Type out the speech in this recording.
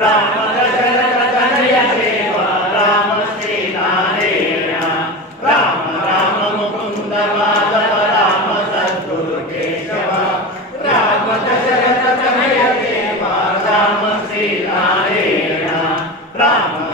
Ram Dasharath Tanay Dev Ram Shri Narayan Ram Ram Mukund Madhav Ram Sadhguru Keshav Ram Dasharath Tanay Dev Ram Shri Narayan Ram